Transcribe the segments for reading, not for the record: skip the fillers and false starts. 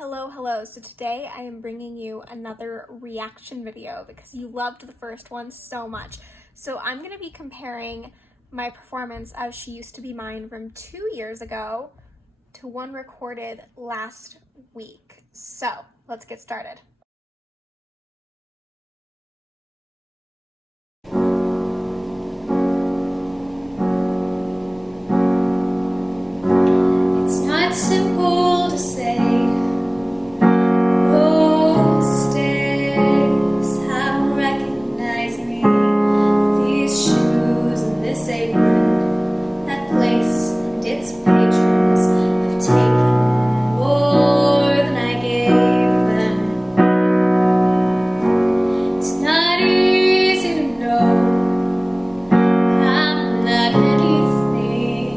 Hello. So today I am bringing you another reaction video because you loved the first one so much. So I'm going to be comparing my performance of She Used to Be Mine from 2 years ago to one recorded last week. So let's get started. It's not simple to say. Its patrons have taken more than I gave them. It's not easy to know I'm not anything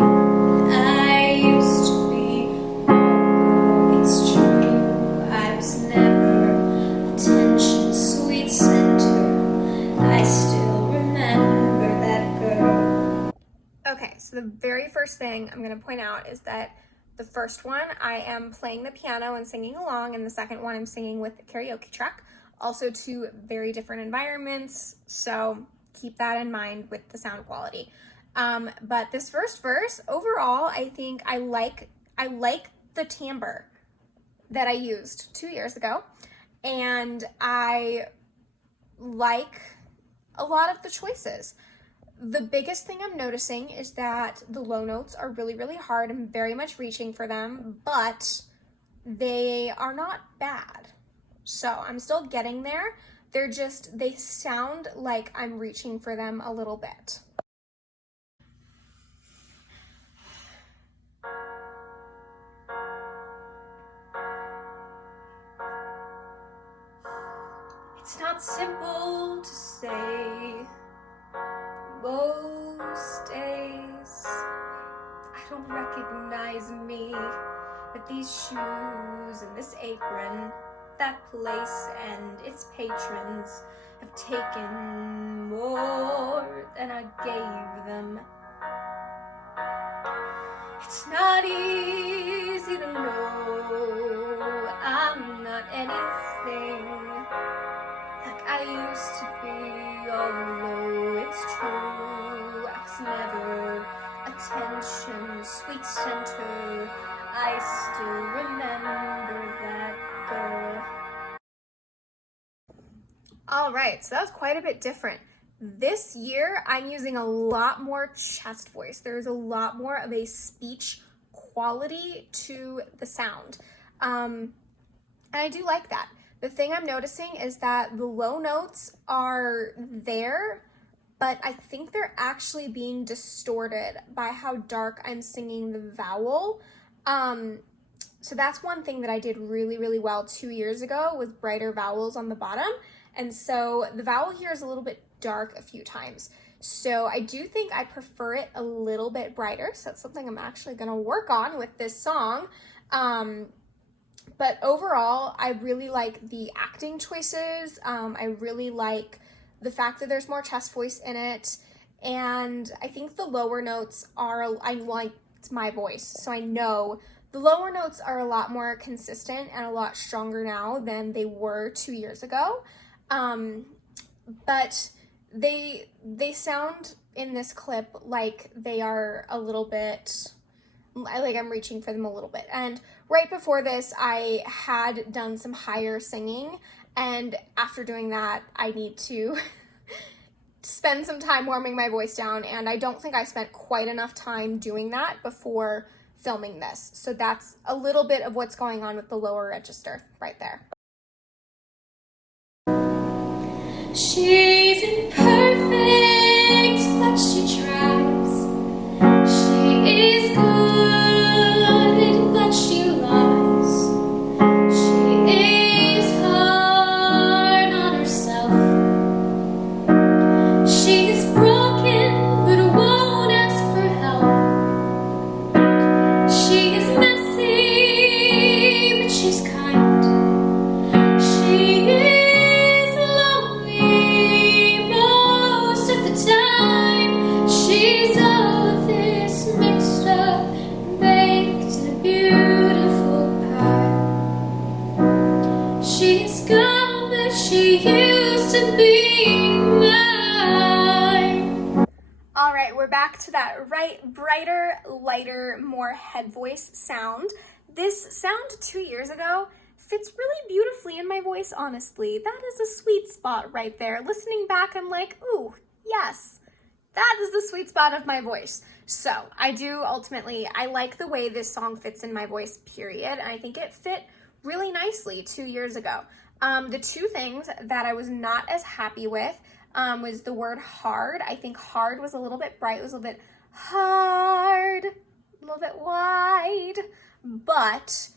that I used to be. Oh, it's true, I was never attention's sweet center. I still remember that girl. Okay, so the very first thing I'm going to point out is that the first one I am playing the piano and singing along, and the second one I'm singing with the karaoke track. Also two very different environments, so keep that in mind with the sound quality. But this first verse, overall, I think I like the timbre that I used 2 years ago, and I like a lot of the choices. The biggest thing I'm noticing is that the low notes are really hard. I'm very much reaching for them, but they are not bad. So I'm still getting there. They sound like I'm reaching for them a little bit. It's not simple to say. Most days I don't recognize me, but these shoes and this apron, that place and its patrons have taken more than I gave them. It's not easy to know I'm not anything like I used to be, although it's true I was never attention's sweet center. I still remember that girl. All right, so that was quite a bit different. This year, I'm using a lot more chest voice. There's a lot more of a speech quality to the sound. And I do like that. The thing I'm noticing is that the low notes are there, but I think they're actually being distorted by how dark I'm singing the vowel. So that's one thing that I did really well 2 years ago, was brighter vowels on the bottom. And so the vowel here is a little bit dark a few times. So I do think I prefer it a little bit brighter. So that's something I'm actually gonna work on with this song. But overall, I really like the acting choices. I really like the fact that there's more chest voice in it. And I think the lower notes it's my voice, so I know the lower notes are a lot more consistent and a lot stronger now than they were 2 years ago. But they sound in this clip like they are a little bit, like I'm reaching for them a little bit. And right before this, I had done some higher singing, and after doing that, I need to spend some time warming my voice down, and I don't think I spent quite enough time doing that before filming this. So that's a little bit of what's going on with the lower register right there. She's imperfect, but she tries. She is good, but she lies. She is hard on herself. She is broken, but won't ask for help. She is messy, but she's kind. She is lonely most of the time. She's all of this mixed up. She's gone, but she used to be mine. All right, we're back to that brighter, lighter, more head voice sound. This sound 2 years ago fits really beautifully in my voice, honestly. That is a sweet spot right there. Listening back, I'm like, ooh, yes, that is the sweet spot of my voice. So I like the way this song fits in my voice, period. And I think it fit really nicely 2 years ago. The two things that I was not as happy with was the word hard. I think hard was a little bit bright. It was a little bit hard, a little bit wide. But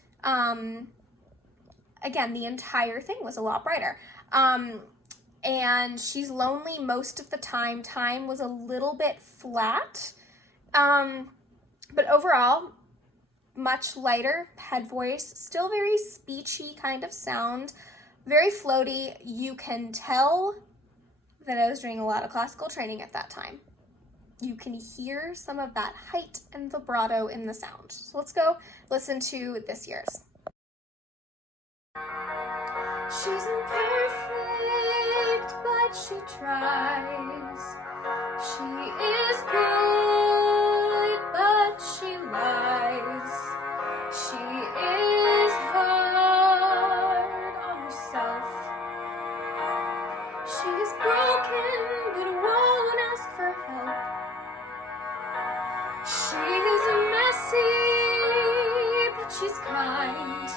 again, the entire thing was a lot brighter. And she's lonely most of the time. Time was a little bit flat. But overall, much lighter head voice, still very speechy kind of sound, very floaty. You can tell that I was doing a lot of classical training at that time. You can hear some of that height and vibrato in the sound. So let's go listen to this year's. She's imperfect, but she tries. She is good, but she lies. She is hard on herself. She is broken, but won't ask for help. She is messy, but she's kind.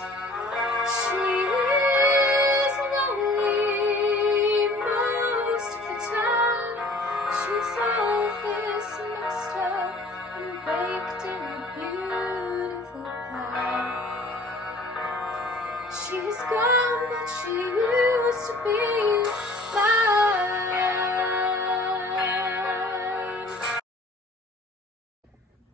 She is lonely most of the time. She's all this mixed up and baked in a beautiful pie. She's gone, but she used to be mine.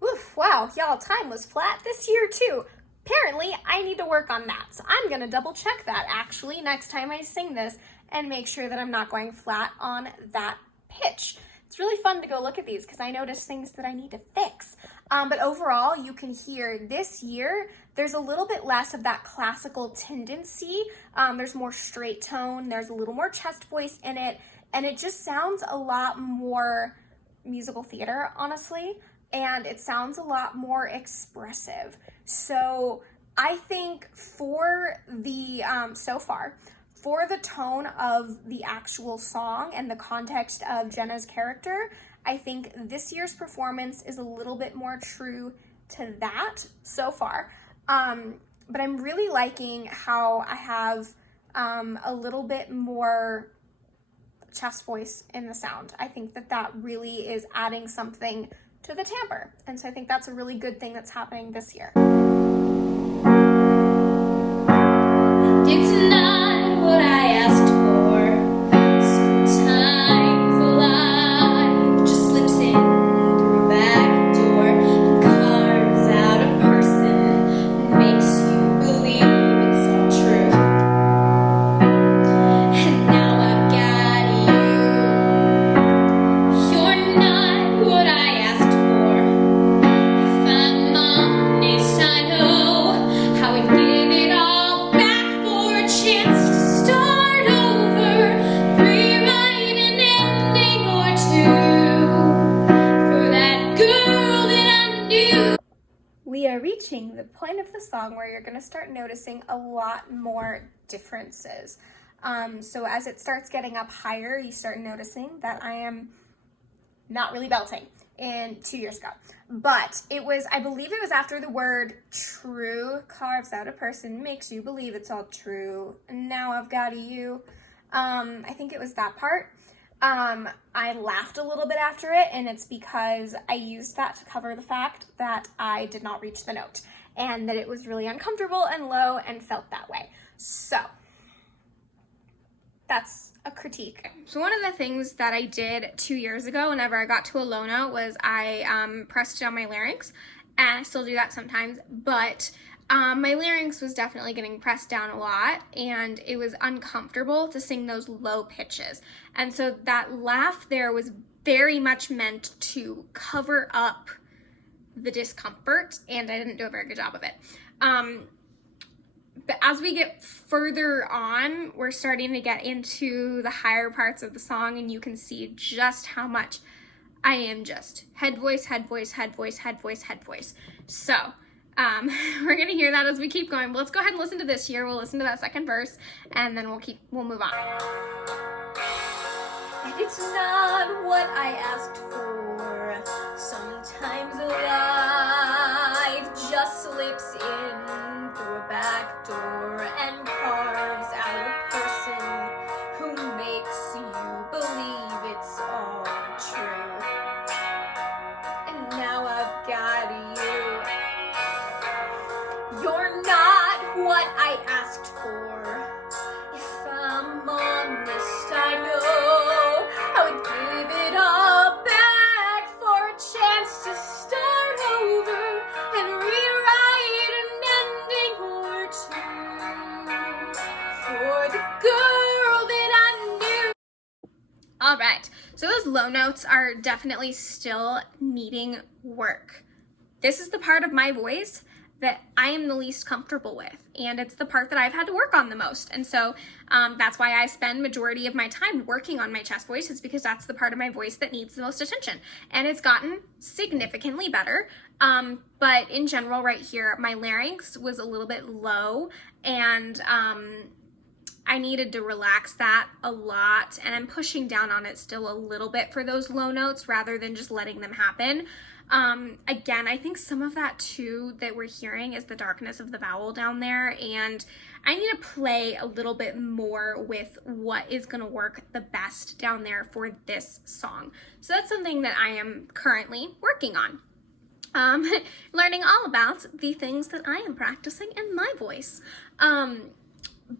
Oof, wow, y'all, time was flat this year too. Apparently, I need to work on that. So I'm gonna double check that actually next time I sing this and make sure that I'm not going flat on that pitch. It's really fun to go look at these because I notice things that I need to fix. But overall, you can hear this year, there's a little bit less of that classical tendency. There's more straight tone, there's a little more chest voice in it, and it just sounds a lot more musical theater, honestly, and it sounds a lot more expressive. So I think for the, so far, for the tone of the actual song and the context of Jenna's character, I think this year's performance is a little bit more true to that so far. But I'm really liking how I have a little bit more chest voice in the sound. I think that that really is adding something to the timbre. And so I think that's a really good thing that's happening this year. It's not what I asked for. Sometimes life just slips in through a back door and carves out a person and makes you believe it's all true. And now I've got you. You're not what I asked for. If I'm honest, I know how I'd give it all back for a chance to start over, rewrite an ending or two for that girl that I knew. We are reaching the point of the song where you're going to start noticing a lot more differences. So as it starts getting up higher, you start noticing that I am not really belting in 2 years ago. But it was, I believe it was after the word true carves out a person, makes you believe it's all true. And now I've got you. I think it was that part. I laughed a little bit after it, and it's because I used that to cover the fact that I did not reach the note and that it was really uncomfortable and low and felt that way. So that's a critique. So one of the things that I did 2 years ago whenever I got to a low note was I pressed down my larynx, and I still do that sometimes, but my larynx was definitely getting pressed down a lot, and it was uncomfortable to sing those low pitches. And so that laugh there was very much meant to cover up the discomfort, and I didn't do a very good job of it. but as we get further on, we're starting to get into the higher parts of the song, and you can see just how much I am just head voice, head voice, head voice, head voice, head voice. So we're gonna hear that as we keep going. But let's go ahead and listen to this here. We'll listen to that second verse, and then we'll move on. And it's not what I asked for. Sometimes life just slips in through a back door and carves out a person who makes you believe it's all true. And now I've got you. You're not what I asked for. If I'm honest, I know I would give it all back for a chance to start over and rewrite an ending or two for the girl that I knew. All right, so those low notes are definitely still needing work. This is the part of my voice that I am the least comfortable with, and it's the part that I've had to work on the most. And so that's why I spend majority of my time working on my chest voice, is because that's the part of my voice that needs the most attention. And it's gotten significantly better, but in general right here, my larynx was a little bit low, and I needed to relax that a lot, and I'm pushing down on it still a little bit for those low notes rather than just letting them happen. Again, I think some of that too that we're hearing is the darkness of the vowel down there, and I need to play a little bit more with what is going to work the best down there for this song. So that's something that I am currently working on. Learning all about the things that I am practicing in my voice.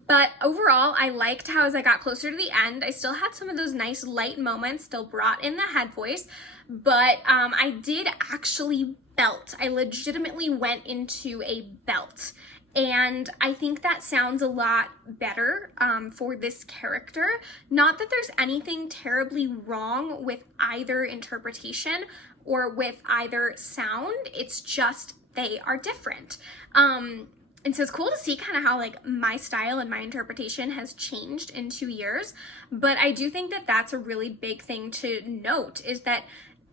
But overall, I liked how as I got closer to the end, I still had some of those nice light moments still brought in the head voice, but I did actually belt. I legitimately went into a belt, and I think that sounds a lot better for this character. Not that there's anything terribly wrong with either interpretation or with either sound, it's just they are different. And so it's cool to see kind of how like my style and my interpretation has changed in 2 years. But I do think that that's a really big thing to note, is that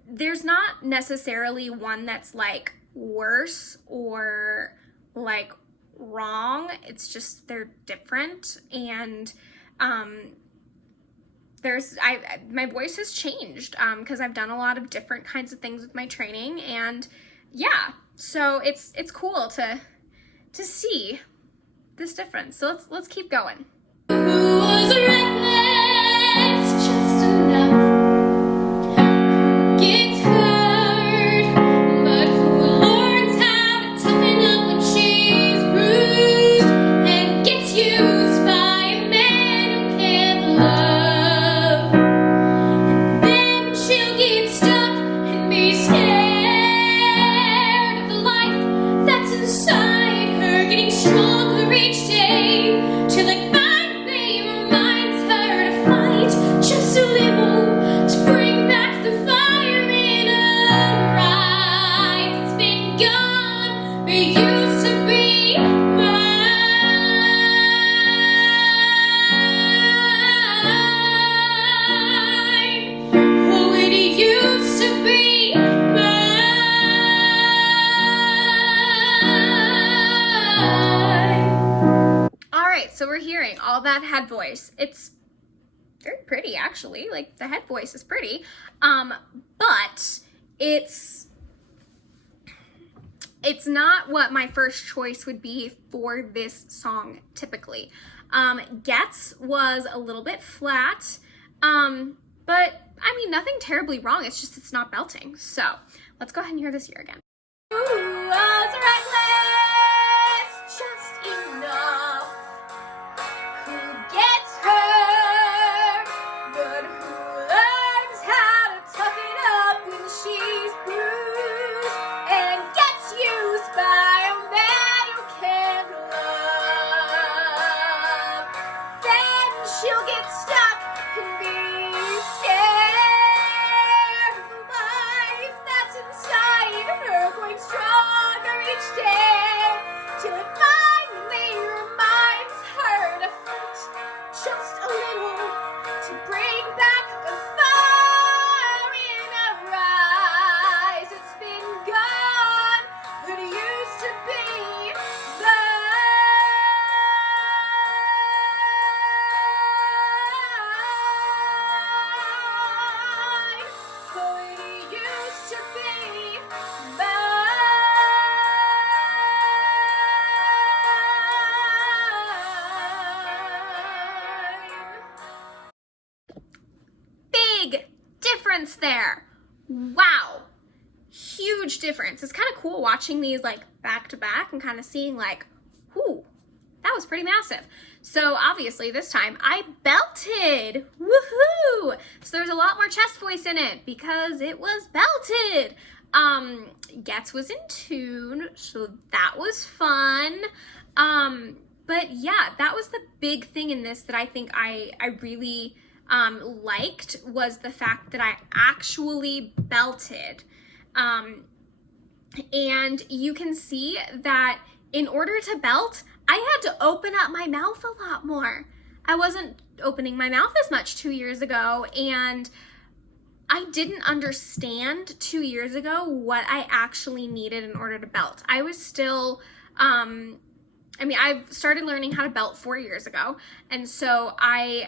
there's not necessarily one that's like worse or like wrong. It's just they're different. And my voice has changed because I've done a lot of different kinds of things with my training. And yeah, so it's cool to see this difference. So let's keep going. Who was reckless just enough? Who gets hurt, but who learns how to toughen up when she's bruised and gets used by a man who can't love? And then she'll get stuck and be scared of the life that's inside, getting stronger each day, till it finally reminds her to fight just a little, to bring back the fire in her eyes. It's been gone, but it used to be mine. Oh, it used to be mine. So we're hearing all that head voice. It's very pretty, actually. Like, the head voice is pretty, but it's not what my first choice would be for this song typically. Gets was a little bit flat, but I mean, nothing terribly wrong. It's just it's not belting. So let's go ahead and hear this here again. Who was reckless just enough? Who gets hurt, but who learns how to toughen up when she's bruised and gets used by a man who can't love? Then she'll get stuck and be scared of the life that's inside her. difference there. Wow. Huge difference. It's kind of cool watching these like back to back and kind of seeing like, whoo, that was pretty massive. So obviously this time I belted. Woohoo! So there's a lot more chest voice in it because it was belted. Getz was in tune, so that was fun. But yeah, that was the big thing in this that I think I really liked, was the fact that I actually belted. And you can see that in order to belt, I had to open up my mouth a lot more. I wasn't opening my mouth as much 2 years ago, and I didn't understand 2 years ago what I actually needed in order to belt. I was still, I've started learning how to belt 4 years ago, and so I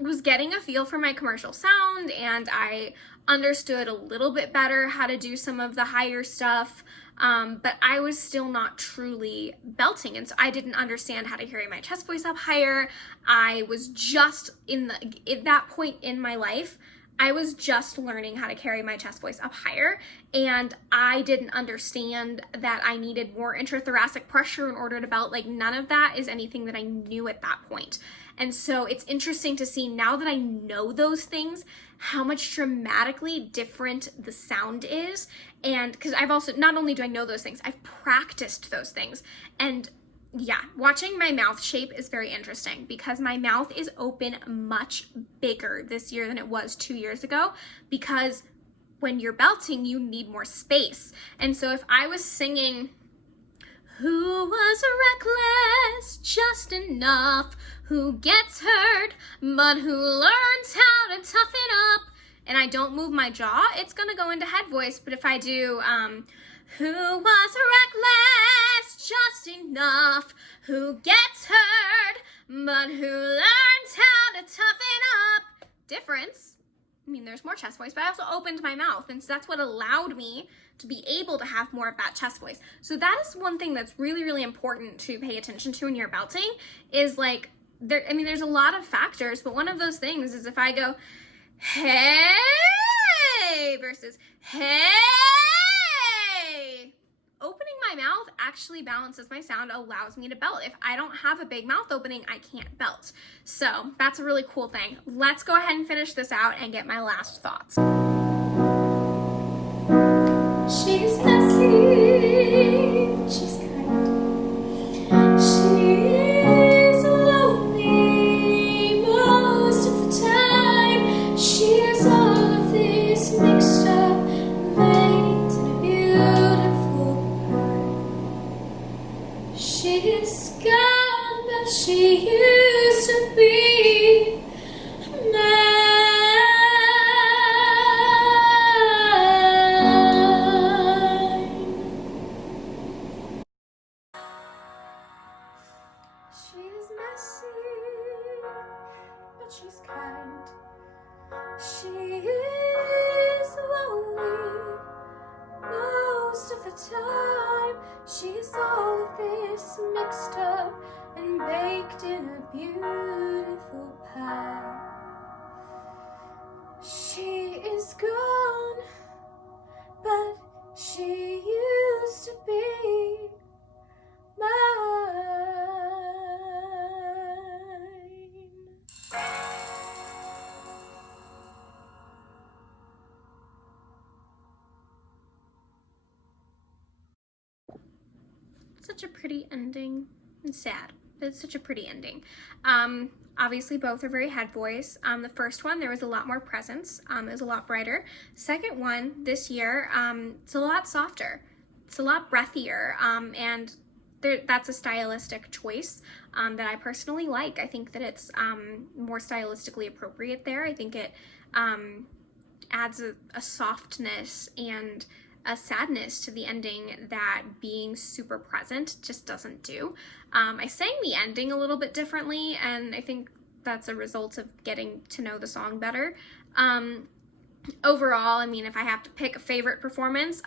was getting a feel for my commercial sound, and I understood a little bit better how to do some of the higher stuff, but I was still not truly belting, and so I didn't understand how to carry my chest voice up higher. I was just at that point in my life, I was just learning how to carry my chest voice up higher, and I didn't understand that I needed more intrathoracic pressure in order to belt. Like, none of that is anything that I knew at that point. And so it's interesting to see now that I know those things, how much dramatically different the sound is. And because I've also, not only do I know those things, I've practiced those things. And yeah, watching my mouth shape is very interesting because my mouth is open much bigger this year than it was 2 years ago, because when you're belting, you need more space. And so if I was singing, who was reckless just enough, who gets hurt, but who learns how to toughen up, and I don't move my jaw, it's gonna go into head voice. But if I do, who was reckless just enough, who gets hurt, but who learns how to toughen up, difference. I mean, there's more chest voice, but I also opened my mouth, and so that's what allowed me to be able to have more of that chest voice. So that is one thing that's really, really important to pay attention to when you're belting, is like, there's a lot of factors, but one of those things is if I go, hey, versus hey, opening my mouth actually balances my sound, allows me to belt. If I don't have a big mouth opening, I can't belt. So that's a really cool thing. Let's go ahead and finish this out and get my last thoughts. She's messy, she's kind, she's lonely most of the time. She has all of this mixed up, made in a beautiful pie. She's gone, but she used to be mine. She's messy, but she's kind. She is lonely most of the time. She's all of this mixed up and baked in a beautiful pie. She is gone, but she used to be mine. Such a pretty ending. It's sad, but it's such a pretty ending. Obviously both are very head voice. The first one, there was a lot more presence. It was a lot brighter. Second one, this year, it's a lot softer. It's a lot breathier, and that's a stylistic choice that I personally like. I think that it's more stylistically appropriate there. I think it adds a softness and a sadness to the ending that being super present just doesn't do. I sang the ending a little bit differently, and I think that's a result of getting to know the song better. Overall, I mean, if I have to pick a favorite performance,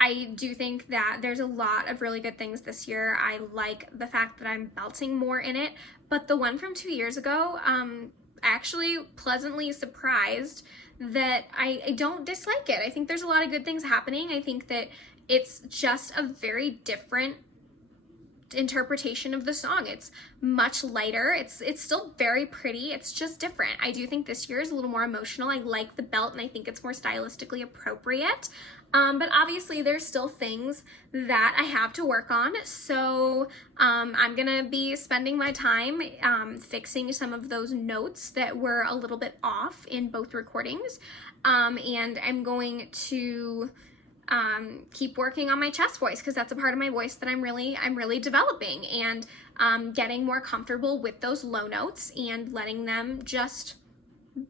I do think that there's a lot of really good things this year. I like the fact that I'm belting more in it, but the one from 2 years ago, actually pleasantly surprised that I don't dislike it. I think there's a lot of good things happening. I think that it's just a very different interpretation of the song. It's much lighter. It's still very pretty. It's just different. I do think this year is a little more emotional. I like the belt and I think it's more stylistically appropriate. But obviously there's still things that I have to work on. So I'm gonna be spending my time fixing some of those notes that were a little bit off in both recordings. And I'm going to keep working on my chest voice, because that's a part of my voice that I'm really developing, and getting more comfortable with those low notes and letting them just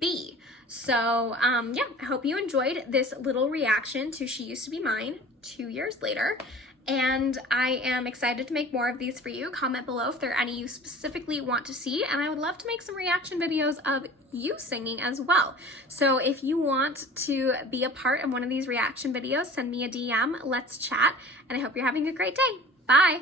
be. So yeah, I hope you enjoyed this little reaction to She Used to Be Mine 2 years later. And I am excited to make more of these for you. Comment below if there are any you specifically want to see, and I would love to make some reaction videos of you singing as well. So if you want to be a part of one of these reaction videos, send me a DM, let's chat, and I hope you're having a great day. Bye!